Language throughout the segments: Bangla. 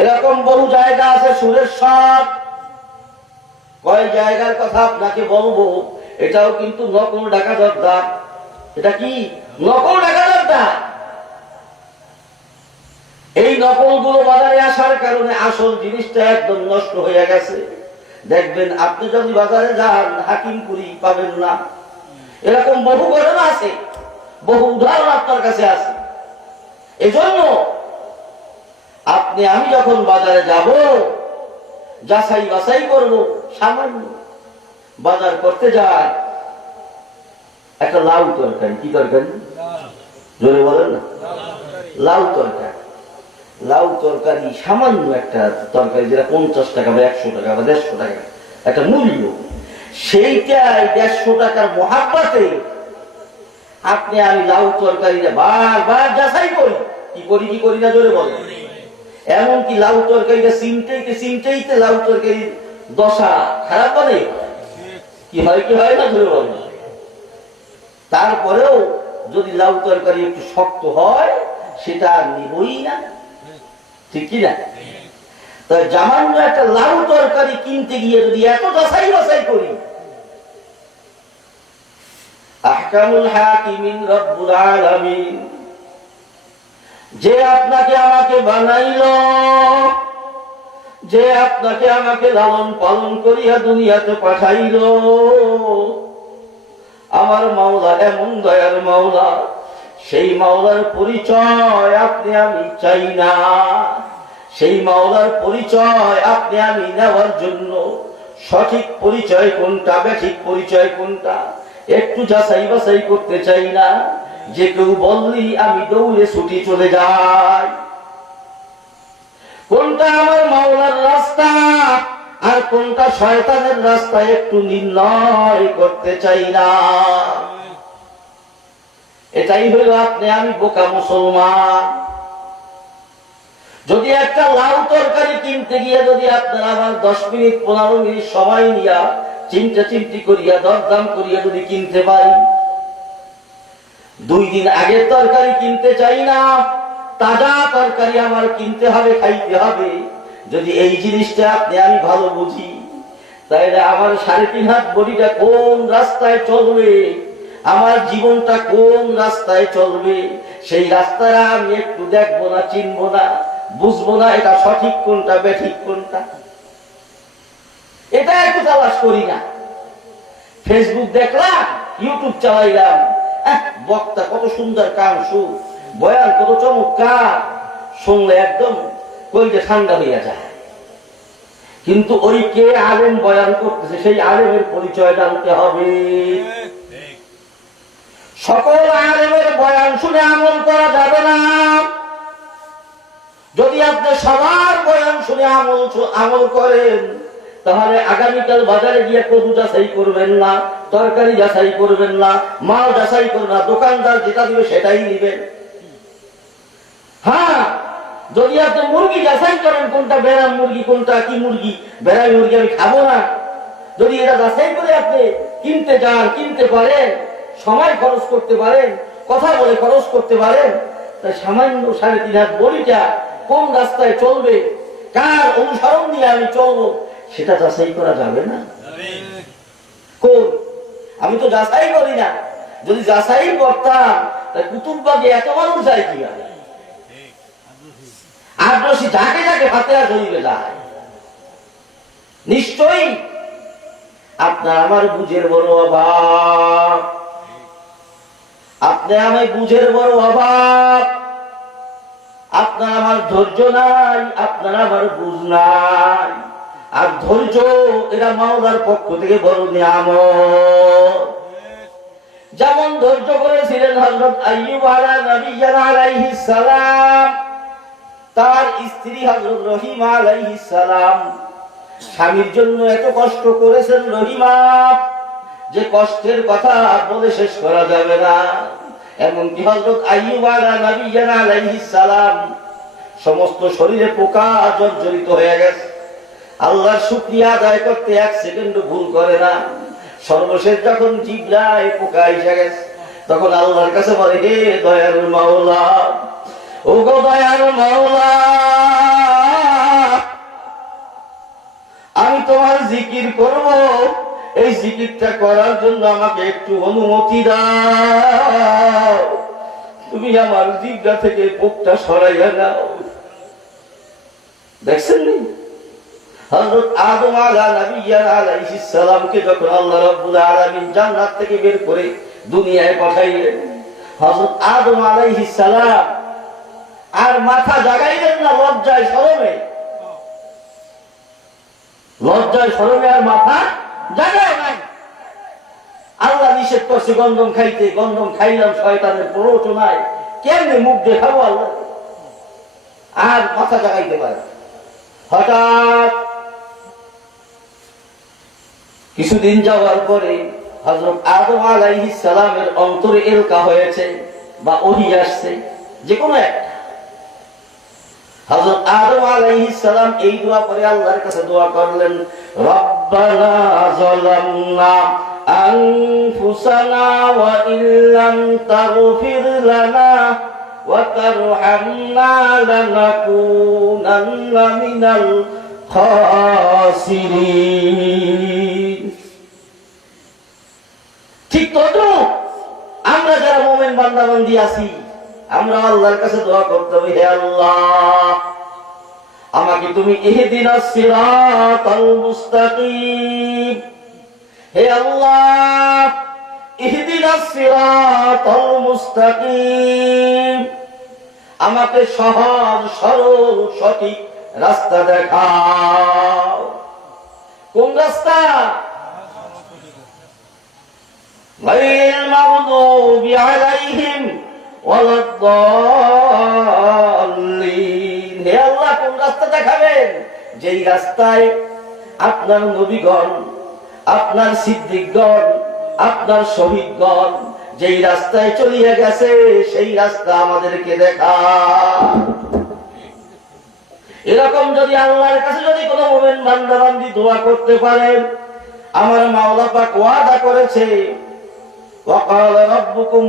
এরকম বহু জায়গা আছে সুরের স্বাদ। কয় জায়গার কথা আপনাকে বলবো, এটাও কিন্তু নকল ঢাকা জর্দা। এটা কি নকল ঢাকা জর্দা? এই নকল গুলো বাজারে আসার কারণে আসল জিনিসটা একদম নষ্ট হয়ে গেছে। দেখবেন আপনি যদি বাজারে যান হাকিমপুরি পাবেন না। এরকম বহু ঘটনা আছে, বহু উদাহরণ আপনার কাছে আছে। এজন্য আপনি আমি যখন বাজারে যাব যাচাই বাছাই করব। সামান্য বাজার করতে যায় একটা লাউ তরকারি, কি তরকারি জোরে বলেন না? লাউ তরকারি। লাউ তরকারি সামান্য একটা তরকারি, যেটা 50 টাকা বা 100 টাকা বা 150 টাকা একটা মূল্য, সেইটাই 150 টাকার মহাব্বতে আপনি আমি লাউ তরকারিটা বারবার যাচাই করি। কি করি না জোরে বলেন? এমনকি লাউ তরকারিটা চিনতেইতে লাউ তরকারির দশা খারাপ বলে কি হয় না জোরে বলেন? তারপরেও যদি লাউ তরকারি একটু শক্ত হয় সেটা নিবই না, ঠিক কি না? তাই সামান্য একটা লাউ তরকারি কিনতে গিয়ে যদি এত যাচাই বাছাই করি, আহকামুল হাকিমিন রব্বুল আলামিন, যে আপনাকে আমাকে বানাইলো, যে আপনাকে আমাকে লালন পালন করিয়া দুনিয়াতে পাঠাইলো, আমার মাওলা এমন দয়ার মাওলা, সেই মাওলার পরিচয় আপনি আমি চাই না। সেই মাওলার পরিচয় আপনি আমি নেওয়ার জন্য সঠিক পরিচয় কোনটা, বেঠিক পরিচয় কোনটা একটু যাচাই বাছাই করতে চাই না। যে কেউ বললি আমি দৌড়ে ছুটি চলে যাই। কোনটা আমার মাওলার রাস্তা আর কোনটা শয়তানের রাস্তা একটু নির্ণয় করতে চাই না। এটাই হলো আপনি আমি বোকা মুসলমান। যদি একটা লাউ তরকারি কিনতে গিয়ে যদি আপনারা আমার 10 মিনিট 15 মিনিট সময় নিয়া চিন্তা করিয়া দরদাম করিয়া যদি কিনতে পারি, 2 দিন আগের তরকারি কিনতে চাই না, তাজা তরকারি আমার কিনতে হবে, খাইতে হবে। যদি এই জিনিসটা আপনি আমি ভালো বুঝি, তাইলে আমার 3.5 হাত বডিটা কোন রাস্তায় চলবে, আমার জীবনটা কোন রাস্তায় চলবে, সেই রাস্তাটা আমি একটু দেখবো না, চিনবো না, বুঝবো না এটা সঠিক কোনটা বেঠিক কোনটা, এটা একটু তালাশ করি না। ফেসবুক দেখলাম, ইউটিউব চালাইলাম, বক্তা কত সুন্দর কাম সুর, বয়ান কত চমৎকার, শুনলে একদম কইটা ঠান্ডা হইয়া যায়। কিন্তু ওই কে আলেম বয়ান করতেছে, সেই আলেমের পরিচয় জানতে হবে। সকল আলেমের বয়ান শুনে আমল করা যাবে না। যদি আপনি সবার বয়ান শুনে আমল করেন, তাহলে আগামীকাল বাজারে গিয়ে কদু যাচাই করবেন না, তরকারি যাচাই করবেন না, মাল যাচাই করবেন না, দোকানদার যেটা দিবে সেটাই নিবেন। হ্যাঁ, যদি আপনি মুরগি যাচাই করেন কোনটা বেড়া মুরগি কোনটা কি মুরগি, বেড়াই মুরগি আমি খাবো না, যদি এটা যাচাই করে আপনি কিনতে যান, কিনতে পারেন, সময় খরচ করতে পারেন, কথা বলে খরচ করতে পারেন, তাই সামান্য 3.5 হাত বড়িটা কোন রাস্তায় চলবে, কার অনুসরণ দিয়ে আমি চলবো, সেটা যাচাই করা যাবে না। আমি তো যাচাই করি না। যদি যাচাই করতাম তাই কুতুববাগে এত মানুষ যায় কি আগ্রসী যাকে যাকে ফাতেহা শরীফে যায়। নিশ্চয়ই আপনার আমার বুঝের বড় অভাব, আপনি আমায় বুঝের বড় অভাব, আপনার আমার ধৈর্য নাই, আপনার আমার বুঝ নাই। আর ধৈর্য এরা মাওলার পক্ষ থেকে বড় নিয়ামত। যেমন ধৈর্য করেছিলেন হযরত আইয়ুব আলাইহিস সালাম, তার স্ত্রী হযরত রহিমা আলাইহিস সালাম স্বামীর জন্য এত কষ্ট করেছেন রহিমা, যে কষ্টের কথা বলে শেষ করা যাবে না। এমনকি হযরত আইয়ুব আলাইহিস সালাম সমস্ত শরীরে পোকা জর্জরিত হয়ে গেছে, আল্লাহর শুকরিয়া আদায় করতে 1 সেকেন্ড ভুল করে না। সর্বশেষ যখন জিহ্বায় পোকা এসে গেছে, তখন আল্লাহর কাছে বলে, হে দয়ার মাওলা, ও গো দয়ার মাওলা, জিকির করব, এই জিকিরটা করার জন্য আমাকে একটু অনুমতি দাও। তুমি আমার জিহ্বা থেকে পোকটা সরাইয়া দাও। দেখছেন নি হযরত আদম আলাইহিস সালামকে যখন আল্লাহ রাব্বুল আলামিন জান্নাত থেকে বের করে দুনিয়ায় পাঠাইলেন, হযরত আদম আলাইহিস সালাম আর মাথা জাগাইলেন না লজ্জায় শরমে। লজ্জায় শরমে আর মাথা জাগায় নাই। আল্লাহ নিষেধ করছে গন্ধম খাইতে, গন্ধম খাইলাম শয়তানের প্ররোচনায়, কেমনে মুখ দেখাবো আল্লাহ, আর মাথা জাগাইতে পারে। হঠাৎ কিছুদিন যাওয়ার পরে হযরত আদম আলাইহিস সালামের অন্তরে এলকা হয়েছে বা ওহী আসছে, যে কোনো একটা। হযরত আদম আলাইহিস সালাম এই দোয়া করে আল্লাহর কাছে দোয়া করলেন, রব্বানা যালামনা আনফুসানা ওয়া ইল্লাম তাগফির লানা ওয়া তারহামনা লানাকুনান্না মিনাল খাসিরিন। ঠিক তো আমরা যারা মুমিন বান্দা বান্দি আছি, আমরা আল্লাহর কাছে দোয়া করতে হবে, হে আল্লাহ আমাকে তুমি ইহদিনাস সিরাতাল মুস্তাকিম, হে আল্লাহ ইহদিনাস সিরাতাল মুস্তাকিম, আমাকে সহজ সরল সঠিক রাস্তা দেখাও। কোন রাস্তা? গায়রিল মাগদুবি আলাইহিম ওয়ালাদ-দাল্লিন। হে আল্লাহ কোন রাস্তা দেখাবেন? যেই রাস্তায় আপনার নবীগণ, আপনার সিদ্দিকগণ, আপনার শহীদগণ যেই রাস্তায় চলিয়ে গেছে, সেই রাস্তা আমাদেরকে দেখা। এরকম যদি আল্লাহর কাছে যদি কোনো মুমিন বান্দা বান্দি দোয়া করতে পারেন, আমার মাওলা পাক ওয়াদা করেছে, ওয়াকালা রাব্বুকুম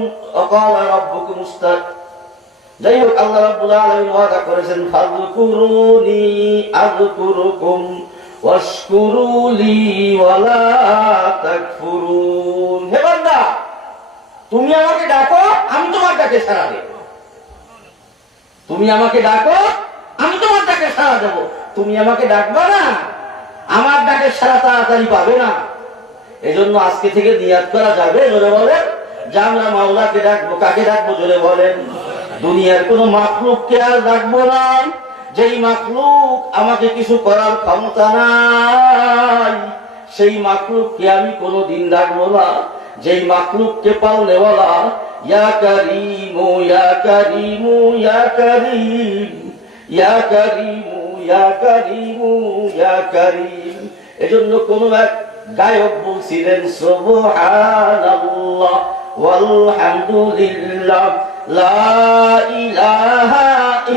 যাই হোক, আল্লাহ রাব্বুল আলামিন ওয়াদা করেছেন, ফাযকুরুনি আযকুরুকুম ওয়াশকুরু লি ওয়ালা তাকফুরুন। হে বান্দা, তুমি আমাকে ডাকো, আমি তোমার ডাকে সাড়া দেব। তুমি আমাকে ডাকো, আমি তোমার ডাকে সাড়া দেব। তুমি আমাকে ডাকবা না, আমার ডাকে সাড়া তাড়াতাড়ি পাবে না। এজন্য আজকে থেকে নিয়াত করা যাবে, জোরে বলেন, যে আমরা মাওলাকে ডাকবো। কাকে ডাকবো? জোরে বলেন। দুনিয়ার কোন মাখলুককে আর ডাকবো না। যেই মাখলুক আমাকে কিছু করার ক্ষমতা নাই, সেই মাখলুককে আমি কোনোদিন ডাকবো না। যেই মাখলুককে পালনেওয়ালা, ইয়া কারীমু ইয়া কারীমু ইয়া কারীম ইয়া কারীমু ইয়া কারীমু ইয়া কারীম। এজন্য কোন এক গায়ক বলছিলেন, সুবহানাল্লাহ ওয়ালহামদুলিল্লাহ লা ইলাহা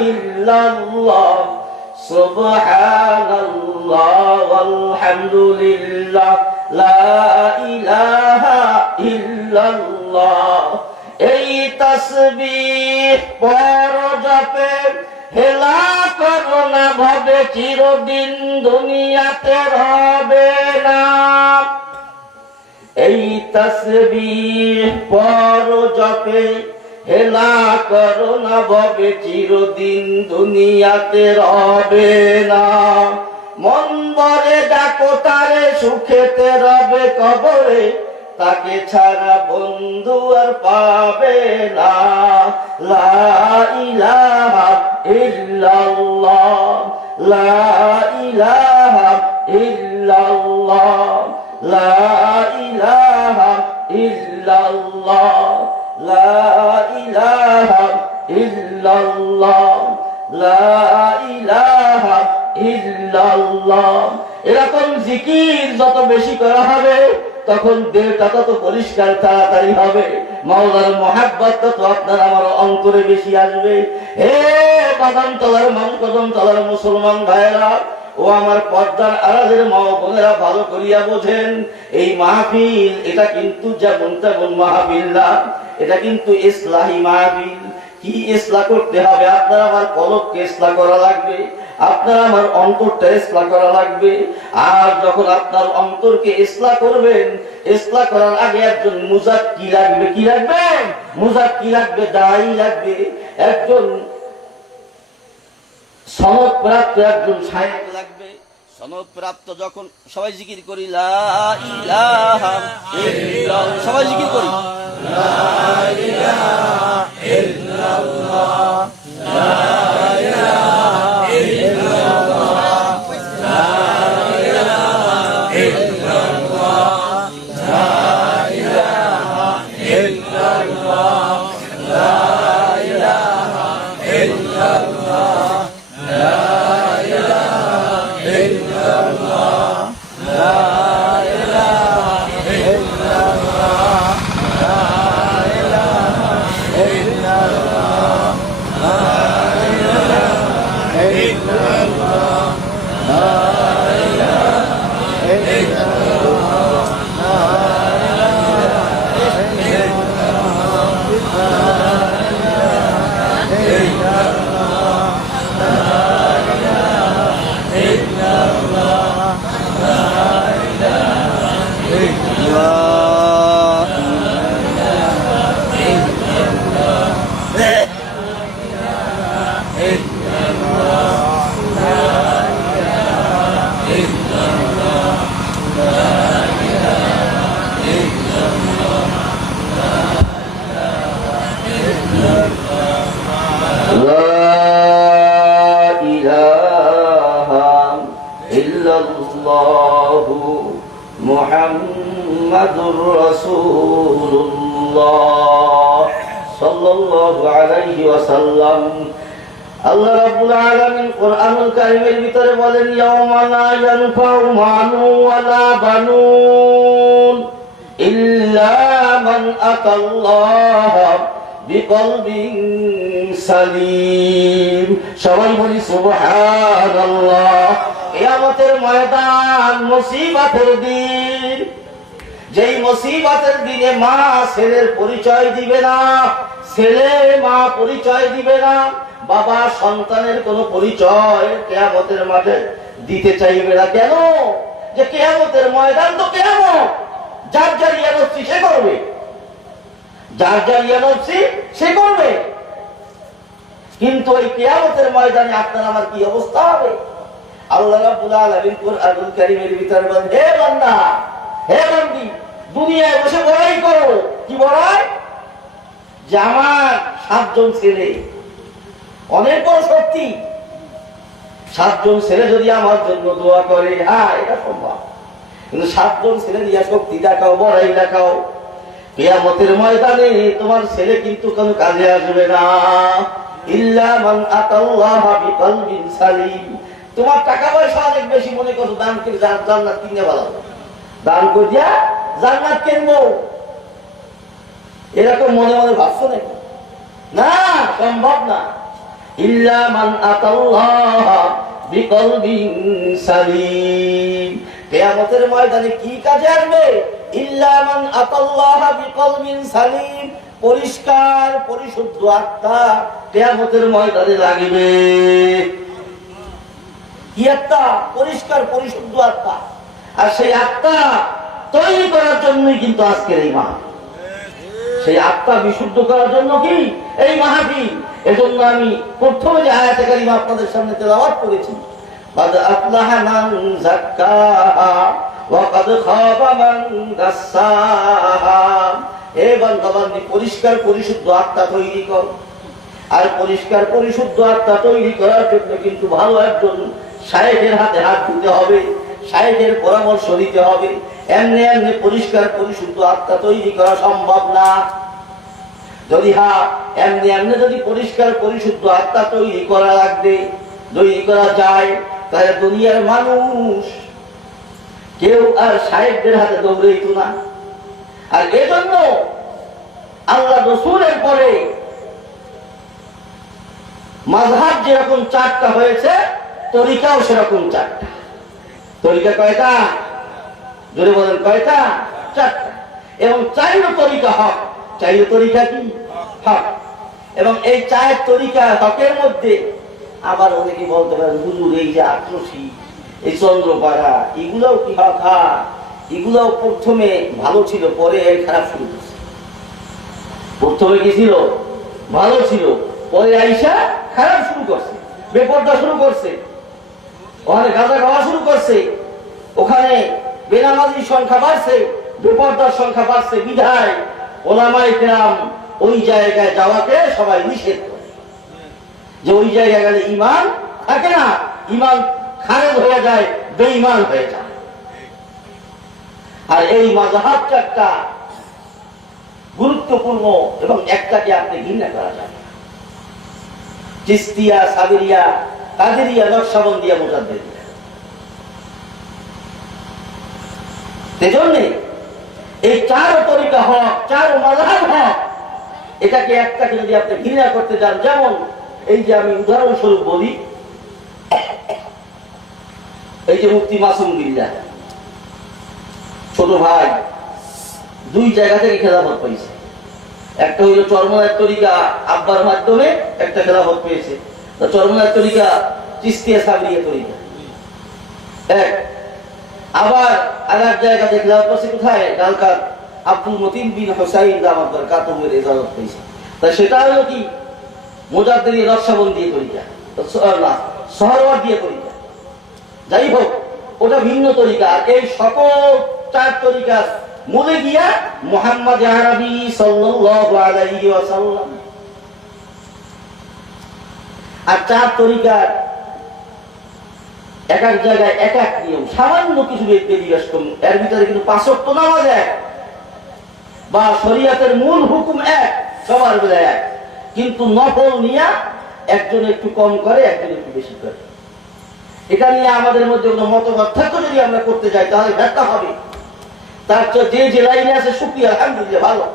ইল্লাল্লাহ, সুবহানাল্লাহ ওয়ালহামদুলিল্লাহ লা ইলাহা ইল্লাল্লাহ। এই তাসবিহ পর জপে হেলা করো না ভাবে, চিরদিন দুনিয়াতে রবে না। এই তাসবিহ পর জপে হেলা করো না ভাবে, চিরদিন দুনিয়াতে রবে না। মন ভরে ডাকো তারে, সুখেতে রবে কবরে, তাকে ছাড়া বন্ধু আর পাবে না। লা ইলাহা ইল্লাল্লাহ লা ইলাহা ইল্লাল্লাহ লা ইলাহা ইল্লাল্লাহ লা ইলাহা ইল্লাল্লাহ লা ইলাহা ইল্লাল্লাহ। এরকম জিকির যত বেশি করা হবে, তখন দেহটা তত পরিষ্কার তাড়াতাড়ি হবে, মাওলার মহাব্বত তত আপনার আমার অন্তরে বেশি আসবে। হে বাদাম তলার কদম তলার মুসলমান ভাইয়েরা ও আমার পর্দার আড়ালের মা বোনেরা, ভালো করিয়া বোঝেন, এই মাহফিল এটা কিন্তু যেমন তেমন মাহফিল না, এটা কিন্তু ইসলাহি মাহফিল। কি ইসলাহ করতে হবে? আপনার আমার কলবকে ইসলাহ করা লাগবে, আপনার আমার অন্তরটা ইসলাহ করা লাগবে। আর যখন আপনার অন্তরকে ইসলাহ করবেন, ইসলাহ করার আগে একজন মুজাক্কি লাগবে। কি লাগবে? মুজাক্কি লাগবে, দাঈ লাগবে, একজন সনদ প্রাপ্ত একজন শায়েখ লাগবে। সনদ প্রাপ্ত যখন সবাই জিকির করি লা ইলাহা ইল্লাল্লাহ, সবাই জিকির করি লা ইলাহা ইল্লাল্লাহ, লা ইলাহা ইল্লাল্লাহ, লা ইলাহা ইল্লাল্লাহ, লা ইলাহা ইল্লাল্লাহ, লা ইলাহা ইল্লাল্লাহ, লা মুহাম্মাদুর রাসূলুল্লাহ সাল্লাল্লাহু আলাইহি ওয়াসাল্লাম। আল্লাহ রাব্বুল আলামিন কোরআনুল কারীমের ভিতরে বলেন, ইয়াউমা লা ইয়ানফাউ মালু ওয়ালা বানুন ইল্লা মান আতাল্লাহ বিকলবিন সালিম। সবাই বলি সুবহানাল্লাহ। কিয়ামতের ময়দান মুসিবতের দিন, যেই মুসিবতের দিনে মা ছেলের পরিচয় দিবে না, ছেলে মা পরিচয় দিবে না, বাবা সন্তানের কোনো পরিচয় কিয়ামতের মাঠে দিতে চাইবে না। কেন? যে কিয়ামতের ময়দান তো কিয়ামত, যার যার ইয়ানফসি সে করবে, যার যার ইয়ানফসি সে করবে। কিন্তু ওই কিয়ামতের ময়দানে আপনার আমার কি অবস্থা হবে? আল্লাহ রাব্বুল আলামিন কুরআনুল কারীমের ভিতরে বলেন, হে বান্দা, হে বান্দি, দুনিয়ায় বসে বড়াই করো। কি বড়াই? যে আমার 7 জন ছেলে, অনেক বড় শক্তি। 7 জন ছেলে যদি আমার জন্য দোয়া করে, হ্যাঁ এটা সম্ভব। কিন্তু 7 জন ছেলে দিয়া শক্তি দেখাও, বড়াই দেখাও, কিয়ামতের ময়দানে তোমার ছেলে কিন্তু কোনো কাজে আসবে না। ইল্লা মান আতাল্লাহ বিকলবিন সালিম। তোমার টাকা পয়সা অনেক বেশি, মনে করো দান করে জান্নাত কিনে ভালো, দান করিয়া জান্নাত কিনবো, এরকম মনে মনে ভাবছো নাকি? না, সম্ভব না। ইল্লা মান আতাল্লাহ বিকলবিন সালিম। কিয়ামতের ময়দানে কি কাজে আসবে? ইল্লা মান আতাল্লাহ বিকলবিন সালিম, পরিষ্কার পরিশুদ্ধ আত্মা কিয়ামতের ময়দানে লাগবে। কি আত্মা? পরিষ্কার পরিশুদ্ধ আত্মা। আর সেই আত্মা তৈরি করার জন্যই কিন্তু আজকের এই মাহফিল। সেই আত্মা বিশুদ্ধ করার জন্য কি এই মাহফিল? এজন্য আমি প্রথমে যে আয়াতে কারিমা আপনাদের সামনে তেলাওয়াত করেছি, قد أفلح من زكاها وقد خاب من دساها। হে বান্দা বান্দি, পরিষ্কার পরিশুদ্ধ আত্মা তৈরি কর। আর পরিষ্কার পরিশুদ্ধ আত্মা তৈরি করার জন্য কিন্তু ভালো একজন শায়েখের হাতে হাত দিতে হবে, শায়েখের পরামর্শ দিতে হবে। এমনি এমনি পরিষ্কার পরিশুদ্ধ আত্মা তৈরি করা সম্ভব না। যদি এমনি এমনি যদি পরিষ্কার পরিশুদ্ধ আত্মা তৈরি করা লাগবে, তৈরি করা যায়, তাহলে দুনিয়ার মানুষ কেউ আর শায়েখদের হাতে দৌড়াইত না। আর এজন্য আল্লাহ রাসূলের পরে মাযহাব যেরকম 4টা হয়েছে, তরিকাও সেরকম 4টা। তরিকা কয়টা? জোরে বলেন, কয়টা? 4টা। এবং 4 তরিকা হক। 4 তরিকা কি? হক। এবং এই চায়ের তরিকা হকের মধ্যে আবার অনেকে বলতে পারেন হুজুর এই যে আক্রোশী, এই চন্দ্রপাড়া, এগুলোও কি হক? এগুলোও প্রথমে ভালো ছিল, পরে এই খারাপ শুরু করছে। প্রথমে কি ছিল? ভালো ছিল, পরে আইসা খারাপ শুরু করছে, বেপরদা শুরু করছে, ওখানে গাঁজা খাওয়া শুরু করছে, ওখানে বেনামাজির সংখ্যা বাড়ছে, বেপরদার সংখ্যা বাড়ছে। বিধায় ওলামায়ে কেরাম ওই জায়গায় যাওয়াকে সবাই নিষেধ করে, যে ওই জায়গায় গেলে ঈমান থাকে না, ঈমান খারেজ হয়ে যায়, বেঈমান হয়ে যায়। আর এই মাযহাবটা একটা গুরুত্বপূর্ণ এবং একটাকে আপনি ঘৃণা করা যায় না। চিশতিয়া, সাবিরিয়া, কাদেরিয়া, নকশবন্দিয়া, মুজাদ্দিদিয়া। এজন্য এই চার তরিকা হক, চার মাযহাব হক, এটাকে একটাকে যদি আপনি ঘৃণা করতে চান, যেমন এই যে আমি উদাহরণস্বরূপ বলি, এই যে মুফতি মাসুম বিল্লাহ ছোট ভাই দুই জায়গা থেকে খেলাফত পেয়েছে। একটা হইল চরমনায়ের তরিকা আব্বার মাধ্যমে একটা খেলাফত পেয়েছে, চরমনায়ের তরিকা চিশতিয়া সাবরিয়া তরিকা এক। আবার আর এক জায়গা থেকে খেলাফত পেয়েছে কোথায়? ডালকার আব্দুল মতিন বিন হুসাইন দামাত বরকাতুহুর ইজাজত পেয়েছে। তাই সেটা হলো কি মুজাদ্দিদি নকশবন্দি তরিকা, সোহরাওয়ার্দী তরিকা। যাই হোক, ওটা ভিন্ন তরিকা। আর এই সকল চার তরিকা মূলে গিয়া মুহাম্মদ আরবি সাল্লাল্লাহু আলাইহি ওয়াসাল্লাম। আর চার তরিকার এক এক জায়গায় এক এক নিয়ম, সামান্য কিছু ব্যতিক্রম কম, এর ভিতরে কিন্তু ৫ ওয়াক্ত নামাজ এক, বা শরীয়তের মূল হুকুম এক, সবার বেলা এক, কিন্তু নফল নিয়া একজন একটু কম করে, একজন একটু বেশি করে। এটা নিয়ে আমাদের মধ্যে কোনো মতপার্থক্য যদি আমরা করতে যাই তাহলে ব্যর্থ হবে। তার যে যে লাইনে আছে শুকরিয়া, আলহামদুলিল্লাহ, ভালো।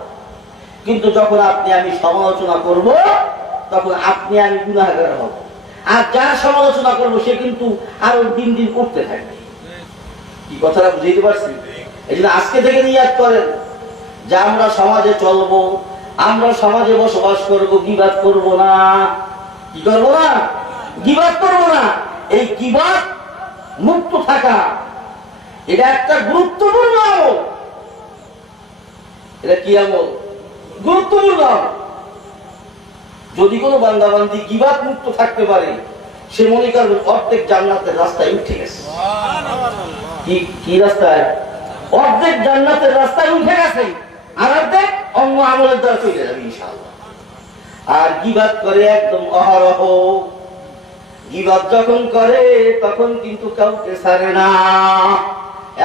কিন্তু যখন আপনি আমি সমালোচনা করব, তখন আপনি আমি গুনাহগার হব। আর যার সমালোচনা করব সে কিন্তু আরো দিন দিন করতে থাকবে। কি কথাটা বুঝতে পারছি? এই জন্য আজকে থেকে নিয়াত করেন যে আমরা সমাজে চলবো, আমরা সমাজে বসবাস করব, গীবাত করব না। কি করব না? গীবাত করব না। এই গীবাত মুক্ত থাকা, এটা একটা গুরুত্বপূর্ণ আমল। এটা কি আমল? গুরুত্বপূর্ণ আমল। যদি কোনো বান্দা বান্দি গীবাত মুক্ত থাকতে পারে, সে মনে করবে অর্ধেক জান্নাতের রাস্তায় উঠে গেছে। কি রাস্তায়? অর্ধেক জান্নাতের রাস্তায় উঠে গেছে, আর অর্ধেক অন্য আমলের দ্বারা চলে যাবে ইনশাআল্লাহ। আর গীবাত করে একদম অহরহ। গীবাত যখন করে তখন কিন্তু কাউকে ছাড়ে না।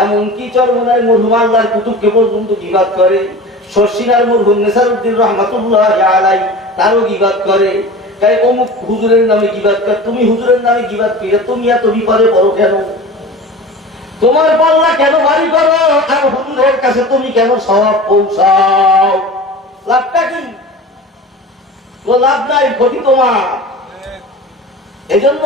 এমনকি চরমনার মরহুম আল্লাহর কুতুবকে পর্যন্ত গীবাত করে। শর্ষিনার মরহুম নেসারউদ্দিন রাহমাতুল্লাহ আলাইহি তারও গীবাত করে। তাই অমুক হুজুরের নামে গীবাত করে। তুমি হুজুরের নামে গীবাত করে তুমি এত বিপদে পড়ো কেন? তোমার পাল্লা কেন ভারী করো? আর হুজুরের কাছে তুমি কেন সওয়াব পৌঁছাও? লাভটা কি? তো লাভ নাই, ক্ষতি তোমার। এজন্য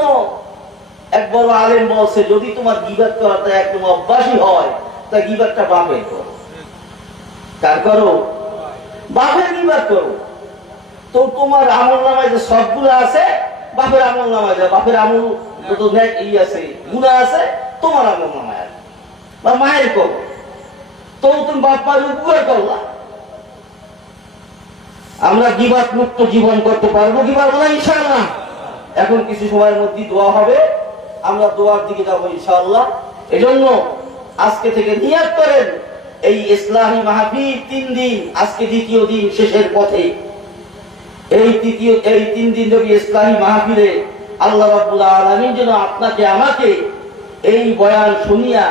এক বড় আলেম বলছে, যদি তোমার গীবাত করাটা একদম অভ্যাসই হয়, তা গীবাতটা বাপের করো। কার করো? বাপের গীবাত করো। তো তোমার আমল নামায় যে সবগুলো আছে, বাপের আমল নামায় যায়। বাপের আমল যত আছে, গুনাহ আছে, তোমার আমল নামায় আছে, বা মায়ের করো। তো তুমি বাপ মায়ের উপকার করলা। আমরা গীবাত মুক্ত জীবন করতে পারবো কি পারবো না? ইনশাআল্লাহ। এখন কিছু সময়ের মধ্যে দোয়া হবে, আমরা দোয়ার দিকে যাবো ইনশাআল্লাহ। এজন্য আজকে থেকে নিয়াত করেন, এই ইসলামী মাহফিল 3 দিন, আজকে দ্বিতীয় দিন, শেষের পথে। এই 3 দিন ব্যাপী ইসলামী মাহফিলে আল্লাহ রাব্বুল আলামিন যেন আপনাকে আমাকে এই বয়ান শুনিয়া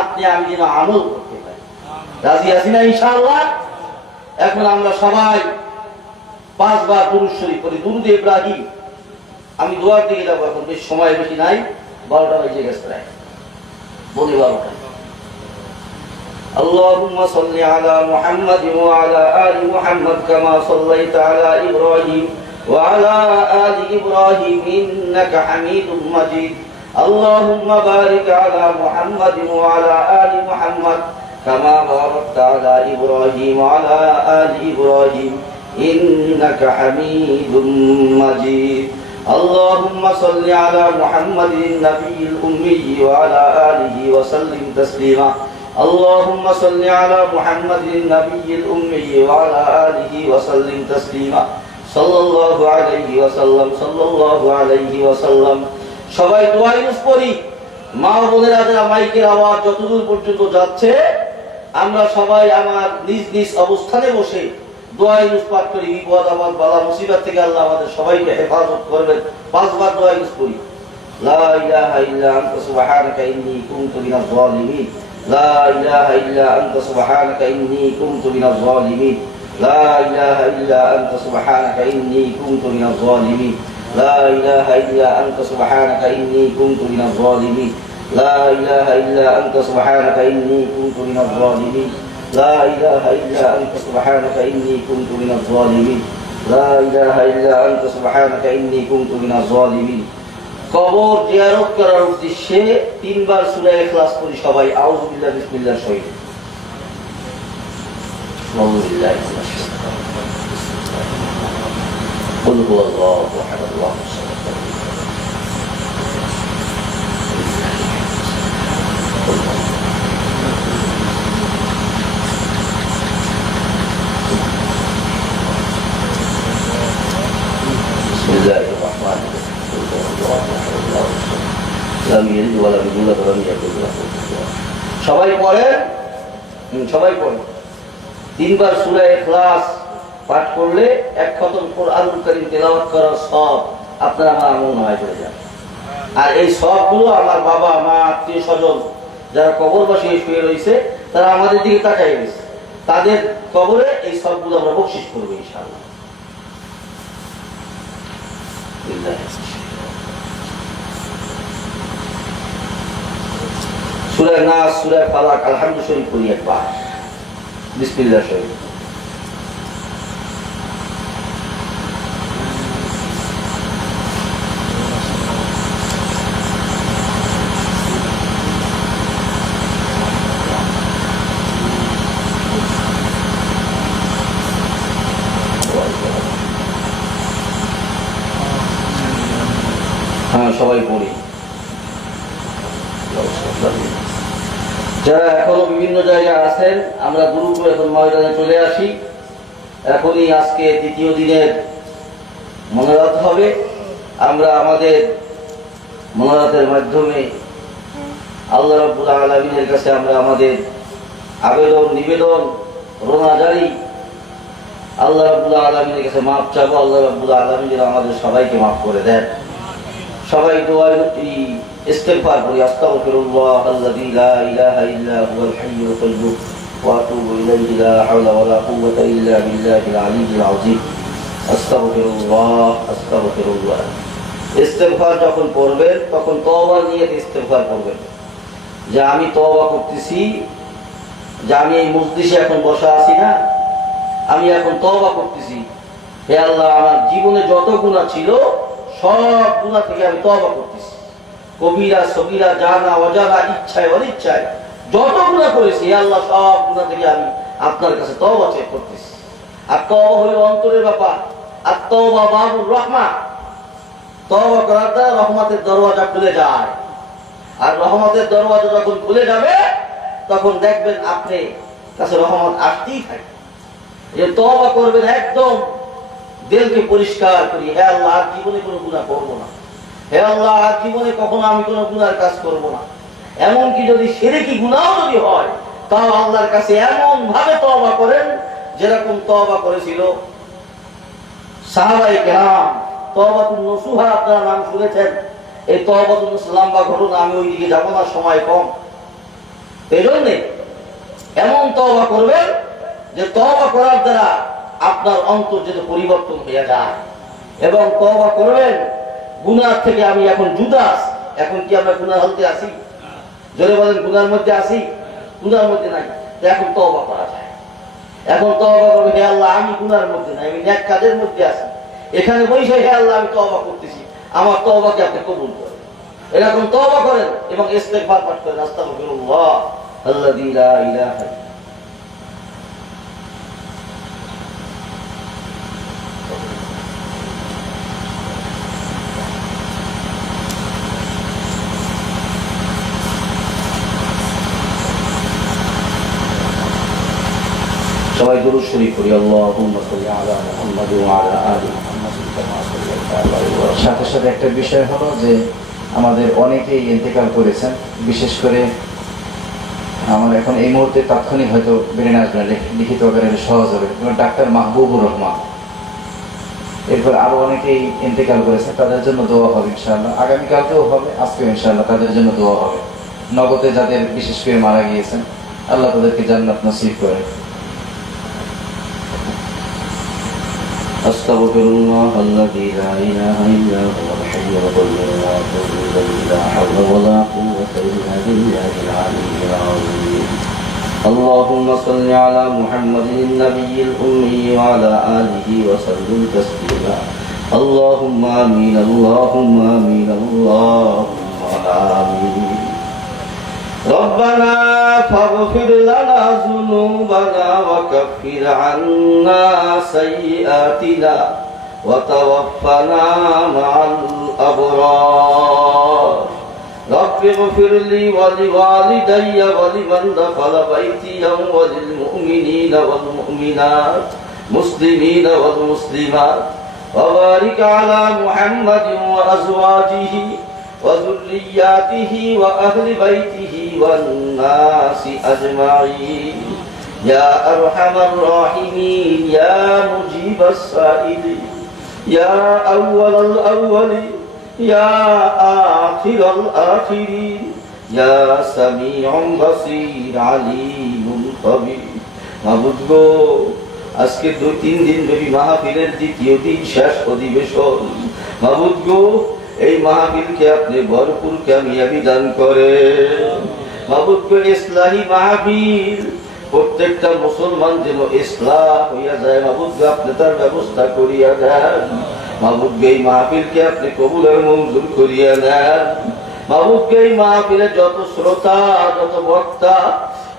আপনি আমি যেন আমল করতে পারি। রাজি আছি না ইনশাআল্লাহ? এখন আমরা সবাই 5 বার দুরূদ শরীফ পড়ি, দুরূদ ইব্রাহিম। আমি দোয়ার দিকে যাবো, এখন বেশ সময় বেশি নাই, 12টা বেজে গেছে প্রায়, বলি 12টা। اللهم صل على محمد وعلى آل محمد كما صليت على إبراهيم وعلى آل إبراهيم إنك حميد مجيد. اللهم بارك على محمد وعلى آل محمد كما باركت على إبراهيم وعلى آل إبراهيم إنك حميد مجيد اللهم صل على محمد النبي الأمي وعلى آله وسلم تسليما اللهم صل على محمد النبي الأمي وعلى آله وسلم تسليما صلى الله عليه وسلم صلى الله عليه وسلم সবাই দোয়া ইউজ করি মা বোনেরা যারা মাইকের আওয়াজ যতদূর পর্যন্ত যাচ্ছে আমরা সবাই আমার নিজ নিজ অবস্থানে বসে দোয়া ইউজ পাঠ করি বিপদ আপদ বালা মুসিবত থেকে আল্লাহ আমাদের সবাইকে হেফাজত করবেন 5 বার দোয়া ইউজ করি লা ইলাহা ইল্লা আনতা সুবহানাকা ইন্নী কুনতু মিনাজ জালিমিন লা ইলাহা ইল্লা আনতা সুবহানাকা ইন্নী কুনতু মিনাজ জালিমিন লা ইলাহা ইল্লা আনতা সুবহানাকা ইন্নী কুনতু মিনাজ জালিমিন لا إله إلا أنت سبحانك إني كنت من الظالمين لا إله إلا أنت سبحانك إني كنت من الظالمين لا إله إلا أنت سبحانك إني كنت من الظالمين لا إله إلا أنت سبحانك إني كنت من الظالمين কবর জিয়ারত করার উদ্দেশ্যে 3 বার সূরা ইখলাস পড়ি সবাই আউযু বিল্লাহি বিসমিল্লাহ শহীদ আউযু قل هو الله احد الله الصمد بسم الله الرحمن الرحيم قل هو الله احد الله الصمد لم يلد ولم يولد ولم يكن له كفوا সবাই পড়েন সবাই পড়েন 3 বার সূরা ইখলাস পাঠ করলে এক খতম কোরআনুল কারীম তেলাওয়াত করার সওয়াব আপনার আমার আমলনামায় চলে যায় আর এই সওয়াবগুলো আমার বাবা মা আত্মীয়-স্বজন যারা কবরবাসী শুয়ে রয়েছে তারা আমাদের দিকে তাকায় রয়েছে তাদের কবরে এই সওয়াবগুলো আমরা বকশিশ করব ইনশাআল্লাহ সূরা নাস সূরা ফালাক আলহামদু শরীফ পড়ি একবার বিসমিল্লাহ শরীফ সবাই পড়ি যারা এখনো বিভিন্ন জায়গায় আছেন আমরা দ্রুত এখন ময়দানে চলে আসি এখনই আজকে দ্বিতীয় দিনের মনোরাত হবে আমরা আমাদের মনোরাতের মাধ্যমে আল্লাহ রাব্বুল আলামিনের কাছে আমরা আমাদের আবেদন নিবেদন রোনাজারি আল্লাহ রাব্বুল আলামিনের কাছে মাফ চাবো আল্লাহ রাব্বুল আলামিন যেন আমাদের সবাইকে মাফ করে দেন সবাই দোয়ায় ইস্তিগফার করি আস্তাগফিরুল্লাহ আল্লাযী লা ইলাহা ইল্লা হুয়াল হাইয়ুল কাইয়্যুম ওয়া আতুবু ইলাইহি লা হাওলা ওয়া লা কুওয়াতা ইল্লা বিল্লাহিল আলিয়্যিল আযীম আস্তাগফিরুল্লাহ ইস্তিগফার যখন পড়বেন তখন তওবার নিয়তে ইস্তিগফার করবেন যে আমি তওবা করতেছি যে আমি এই মজলিসে এখন বসা আছি না আমি এখন তওবা করতেছি হে আল্লাহ আমার জীবনে যত গুনাহ ছিল সব গুনাহ থেকে আমি তওবা করতেছি কবিরা সগীরা জানা অজানা ইচ্ছায় অনিচ্ছায় যত গুনাহ করেছি হে আল্লাহ সব গুনাহ থেকে আমি আপনার কাছে তওবা করতেছি আর তওবা হলো অন্তরের ব্যাপার আর তওবা বাবুর রহমত তওবা করার দ্বারা রহমতের দরওয়াজা খুলে যায় আর রহমতের দরওয়াজা যখন খুলে যাবে তখন দেখবেন আপনি কাছে রহমত আসতেই থাকে যে তওবা করবেন একদম দিলকে পরিষ্কার করি হে আল্লাহ আর জীবনে কোনো গুনাহ করব না হে আল্লাহ আর জীবনে কখনো আমি কোনো গুনার কাজ করব না এমনকি যদি শিরকি গুনাহও যদি হয় তাও আল্লাহর কাছে এমন ভাবে তওবা করেন যেরকম তওবা করেছিল সাহাবায়ে কেরাম তওবাতুন নসুহা আপনারা নাম শুনেছেন এই তওবাতুন নসুহা লম্বা ঘটনা আমি ওইদিকে যাব না সময় কম এজন্য এমন তওবা করবেন যে তওবা করার দ্বারা আপনার অন্তর যেন পরিবর্তন হয়ে যায় এবং তওবা করবেন গুনাহ থেকে আমি এখন জুদাস এখন কি আমরা গুনাহ হতে আসি জোরে বলেন গুনার মধ্যে আসি গুনার মধ্যে নাই এখন তওবা করা যায় এখন তওবা করবে হে আল্লাহ আমি গুনার মধ্যে নাই আমি নেক কাজের মধ্যে আছি এখানে বসে হে আল্লাহ আমি তওবা করতেছি আমার তওবাকে আপনি কবুল করেন এরকম তওবা করেন এবং ইস্তিগফার পাঠ করেন আস্তাগফিরুল্লাহ আল্লাযী লা ইলাহা সবাই দুরূদ শরীফ পড়ি। আল্লাহুম্মা সাল্লি আলা মুহাম্মাদ ওয়া আলা আলি মুহাম্মাদ কামা সাল্লাইতা আলা ইব্রাহিম। সাথে সাথে একটা বিষয় হলো যে আমাদের অনেকেই ইন্তেকাল করেছেন, বিশেষ করে আমার এখন এই মুহূর্তে তাৎক্ষণিক হয়তো বেরিয়ে আসবে না, লিখিত আকারে সহজ হবে, ডাক্তার মাহবুবুর রহমান। এরপর আরো অনেকেই ইন্তেকাল করেছেন, তাদের জন্য দোয়া হবে ইনশাআল্লাহ। আগামীকালকেও হবে, আজকেও ইনশাআল্লাহ তাদের জন্য দোয়া হবে। নগদে যাদের বিশেষ করে মারা গিয়েছেন, আল্লাহ তাদেরকে জান্নাত নসিব করে। আস্তাগফিরুল্লাহ আল্লাযী লা ইলাহা ইল্লা হুয়াল হাইয়ুল কাইয়্যুম ওয়া আতুবু ইলাইহি লা হাওলা ওয়া লা কুওয়াতা ইল্লা বিল্লাহিল আলিয়্যিল আযীম। আল্লাহুম্মা সাল্লি আলা মুহাম্মাদিন নাবিয়্যিল উম্মি ওয়া আলা আলিহি ওয়া সাল্লিম তাসলিমা। আল্লাহুম্মা আমিন, আল্লাহুম্মা আমিন, আল্লাহুম্মা আমিন। ربنا فاغفر لنا ذنوبنا وكفر عنا سيئاتنا وتوفنا مع الأبرار. رب اغفر لي ولوالدي ولمن دخل بيتي وللمؤمنين والمؤمنات مسلمين والمسلمات وبارك على محمد وأزواجه وذرياته وأهل بيته والناس أجمعين يا أرحم الراحمين يا مجيب السائلين يا أول الأولين يا آخر الآخرين يا سميع بصير عليم خبير. মাবুদ গো, আজকে 2-3 দিন ধরে মাহফিলের দ্বিতীয় দিন শেষ অধিবেশন। মাবুদ গো, এই মাহফিলকে আপনি ভরপুর কামিয়াবি দান করেন। মাবুদ গো, ইসলাহি মাহফিল, প্রত্যেকটা মুসলমান যেন ইসলাহ হইয়া যায়, মাবুদ গো আপনি তার ব্যবস্থা করিয়া দেন। মাবুদ গো, এই মাহফিলকে আপনি কবুল আর মঞ্জুর করিয়া নেন। মাবুদ গো, এই মাহফিলে যত শ্রোতা, যত বক্তা,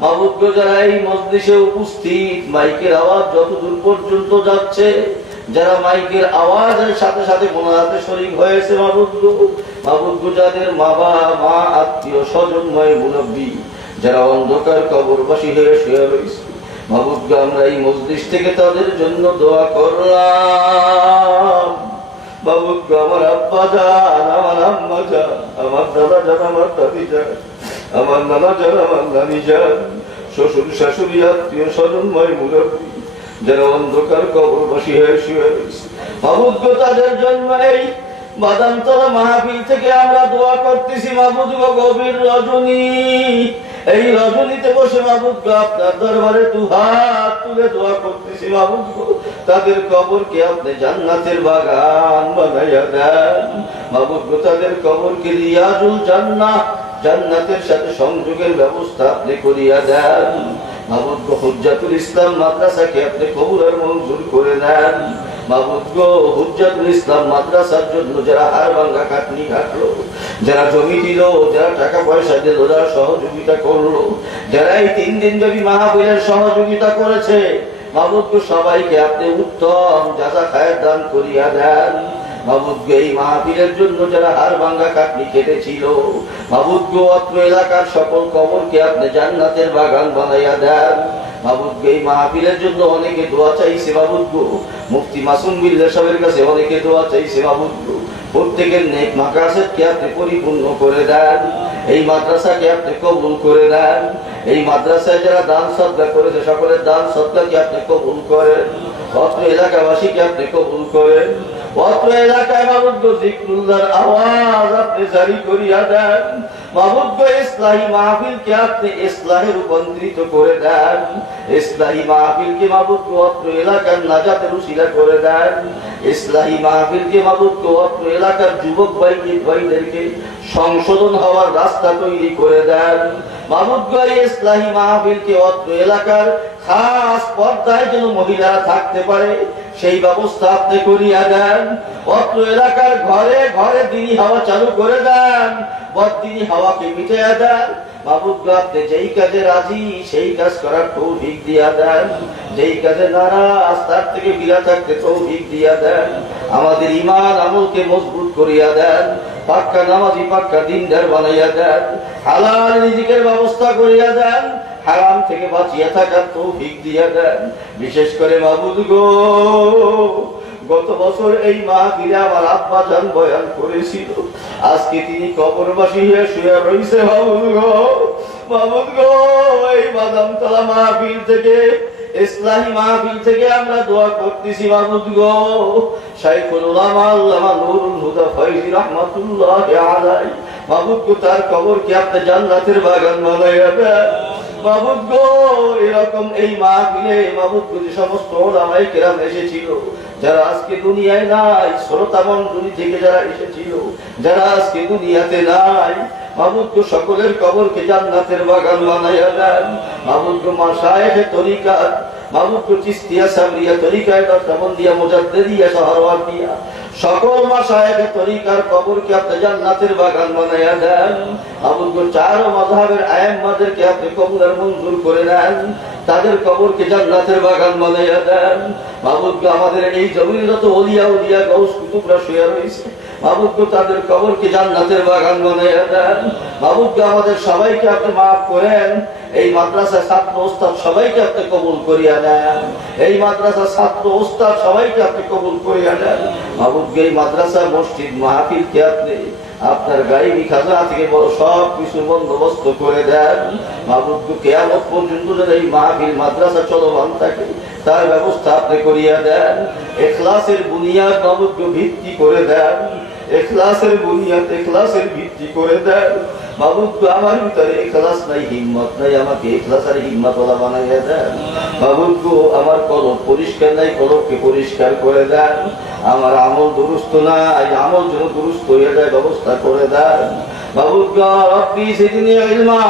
মাবুদ গো যারা এই মজলিসে উপস্থিত, মাইকের আওয়াজ যত দূর পর্যন্ত যাচ্ছে, যারা মাইকের আওয়াজের সাথে সাথে মোনাজাতে শরীক হয়েছে, মাবুদ গো যাদের মা আত্মীয় স্বজন মুরব্বী, যারা অন্ধকার কবরবাসী হয়ে শুয়ে রয়েছে, মাবুদ গো আমরা এই মজলিস থেকে তাদের জন্য দোয়া করলাম। মাবুদ গো, আমার আব্বা জান, আমার আম্মা জান, আমার দাদা জান, আমার দাদি জান, আমার নানা জান, আমার নানি জান, শ্বশুর শাশুড়ি আত্মীয় স্বজন মুরব্বী, যারা অন্ধকার কবরবাসী হয়ে শুয়ে রয়েছে, মাবুদ গো তাদের জন্য এই বাদামতলা মাহফিল থেকে আমরা দোয়া করতেছি। মাবুদ গো, গভীর রজনী, এই রজনীতে বসে মাবুদ গো আপনার দরবারে দুহাত তুলে দোয়া করতেছি। মাবুদ গো, তাদের কবরকে আপনি জান্নাতের বাগান বানাইয়া দেন। মাবুদ গো, তাদের কবরকে রিয়াজুল জান্নাহ, জান্নাতের সাথে সংযোগের ব্যবস্থা আপনি করিয়া দেন। মাবুদ গো, হুজ্জাতুল ইসলাম মাদ্রাসাকে আপনি কবুল আর মঞ্জুর করে নেন। মাবুদ গো, হুজ্জাতুল ইসলাম মাদ্রাসার জন্য যারা হাড় ভাঙ্গা খাটনি খাটলো, যারা জমি দিল, যারা টাকা পয়সা দিল, যারা সহযোগিতা করলো, যারা এই 3 দিন ব্যাপী মাহফিলের সহযোগিতা করেছে, মাবুদ গো সবাইকে আপনি উত্তম জাযা খায়ের দান করিয়া দেন। মাবুদ গো, এই মাহফিলের জন্য যারা হাড় ভাঙ্গা খাটনি কেটেছিল, মাবুদ গো অত্র এলাকার সকল কবরকে আপনি জান্নাতের বাগান বানাইয়া দেন। মাবুদ গো, এই মাহফিলের জন্য অনেকে দোয়া চাইছে। মাবুদ গো, মুফতি মাসুম বিল্লাহ সাহেবের কাছে অনেকে দোয়া চাইছে। মাবুদ গো, প্রত্যেকের নেক মাকাসেদকে আপনি পরিপূর্ণ করে দেন। এই মাদ্রাসাকে আপনি কবুল করে দেন। এই মাদ্রাসায় যারা দান সদকা করেছে, সকলের দান সদকাকে আপনি কবুল করেন। অত্র এলাকাবাসীকে আপনি কবুল করেন। অত্র এলাকায় মাবুদ গো জিকরুল্লাহর আওয়াজ আপনি জারি করিয়া দেন। মাবুদ গো, ইসলাহি মাহফিলকে আপনি ইসলাহে রূপান্তরিত করে দেন। ইসলাহি মাহফিলকে মাবুদ গো অত্র এলাকার নাজাতের উসিলা করে দেন। ইসলাহি মাহফিলকে মাবুদ গো অত্র এলাকার যুবক ভাইদেরকে সংশোধন হওয়ার রাস্তা তৈরি করে দেন। মাবুদ গো, ইসলাহি মাহফিলকে অত্র এলাকার খাস পর্দায় যেন মহিলারা থাকতে পারে, সেই ব্যবস্থা আপনি করিয়া দেন। অত্র এলাকার ঘরে ঘরে দিনী হাওয়া চালু করে দেন, বদিনী হাওয়াকে মিটাইয়া দেন। মাবুদ গো, আপনি যেই কাজে রাজি সেই কাজ করার তৌফিক দিয়া দেন, যেই কাজে নারাজ তার থেকে বিরত থাকতে তৌফিক দিয়া দেন। আমাদের ঈমান আমলকে মজবুত করিয়া দেন, পাক্কা নামাজি পাক্কা দিনদার বানাইয়া দেন, হালাল রিজিকের ব্যবস্থা করিয়া দেন, হারাম থেকে বাঁচিয়ে থাকার তৌফিক দিয়ে দেন। বিশেষ করে মাবুদ গো, গত বছর এই মাহফিলে আমার আব্বা জান বয়ান করেছিল, আজকে তিনি কবরবাসী হয়ে শুয়ে রয়েছে। মাবুদ গো, এই বাদামতলা মাহফিল থেকে, ইসলামী মাহফিল থেকে আমরা দোয়া করতেছি মাবুদ গো, শাইখুল উলামা আল্লামা নুরুল হুদা ফয়জি রাহমাতুল্লাহি আলাইহি, মাবুদ গো তার কবরকে আপনি জান্নাতের বাগান বানাইয়া দেন। মাবুদ গো, এরকম এই মাহফিলে মাবুদ গো যে সমস্ত ওলামায়ে কেরাম এসেছিল, যারা আজকে দুনিয়ায় নাই, শ্রোতা মণ্ডলী থেকে যারা এসেছিল, যারা আজকে দুনিয়াতে নাই, মাবুদ গো সকলের কবরকে জান্নাতের বাগান বানাইয়া দেন। মাবুদ গো মাশায়েখে তরিকাত, মাবুদ গো চিশতিয়া সাবরিয়া তরিকায় নকশবন্দিয়া মুজাদ্দিদিয়া সাহারওয়ার্দিয়া সকল মাশায়েখে তরিকার কবরকে আপনি জান্নাতের বাগান বানাইয়া দেন। মাবুদ গো চার মাযহাবের আইম্মাদেরকে আপনি কবুলের মঞ্জুর করে নেন, তাদের কবরকে জান্নাতের বাগান বানাইয়া দেন। মাবুদ গো আমাদের এই জমিনে যত ওলিয়া উলিয়া গাউস কুতুবরা শুয়ে রয়েছে, মাবুদ গো তাদের কবরকে জান্নাতের বাগান বানাইয়া দেন। মাবুদ গো আমাদের সবাইকে আপনি মাফ করেন। এই মাদ্রাসার ছাত্র ওস্তাদ সবাইকে আপনি কবুল করিয়া নেন। এই মাদ্রাসার ছাত্র ওস্তাদ সবাইকে আপনি কবুল করিয়া নেন। মাবুদ গো এই মাদ্রাসা মসজিদ মাহফিলকে আপনি আপনার গায়বী খাজনা থেকে বড় সব কিছু বন্দোবস্ত করে দেন। মাবুদ গো কিয়ামত পর্যন্ত যেন এই মাহফিল মাদ্রাসা চলমান থাকে, তার ব্যবস্থা আপনি করিয়া দেন। ইখলাসের বুনিয়াদ মাবুদ গো ভিত্তি করে দেন। ইখলাসের বুনিয়াদ, ইখলাসের ভিত্তি করে দেন। মাবুদ গো আমার ভিতরে ইখলাস নাই, হিম্মত নাই, আমাকে ইখলাসের হিম্মতওয়ালা বানাইয়া দেন। মাবুদ গো আমার কলব পরিষ্কার নাই, কলবকে পরিষ্কার করে দেন। আমার আমল দুরুস্ত নাই, আমল যেন দুরুস্ত হয়ে যায় ব্যবস্থা করে দেন। মাবুদ গো রব্বি জিদনি ইলমা,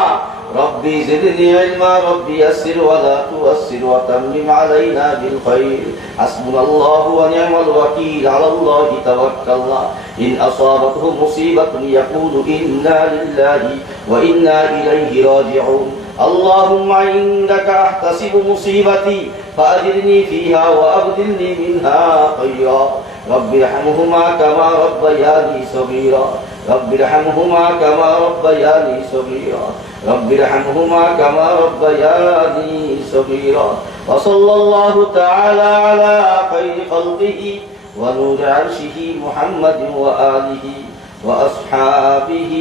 ربي زدني علما، ربي يسر ولا تؤسر وتمم علينا بالخير، حسبنا الله ونعم الوكيل، على الله توكلنا، إن أصابته مصيبة يقول إنا لله وإنا إليه راجعون، اللهم عندك أحتسب مصيبتي فأجرني فيها وأبدلني منها خيرا، رب ارحمهما كما ربياني صغيرا، رب ارحمهما كما ربياني صغيرا، رب ارحمهما كما ربياني صغيرا، وصلى الله تعالى على خير خلقه ونور عرشه محمد وآله وأصحابه.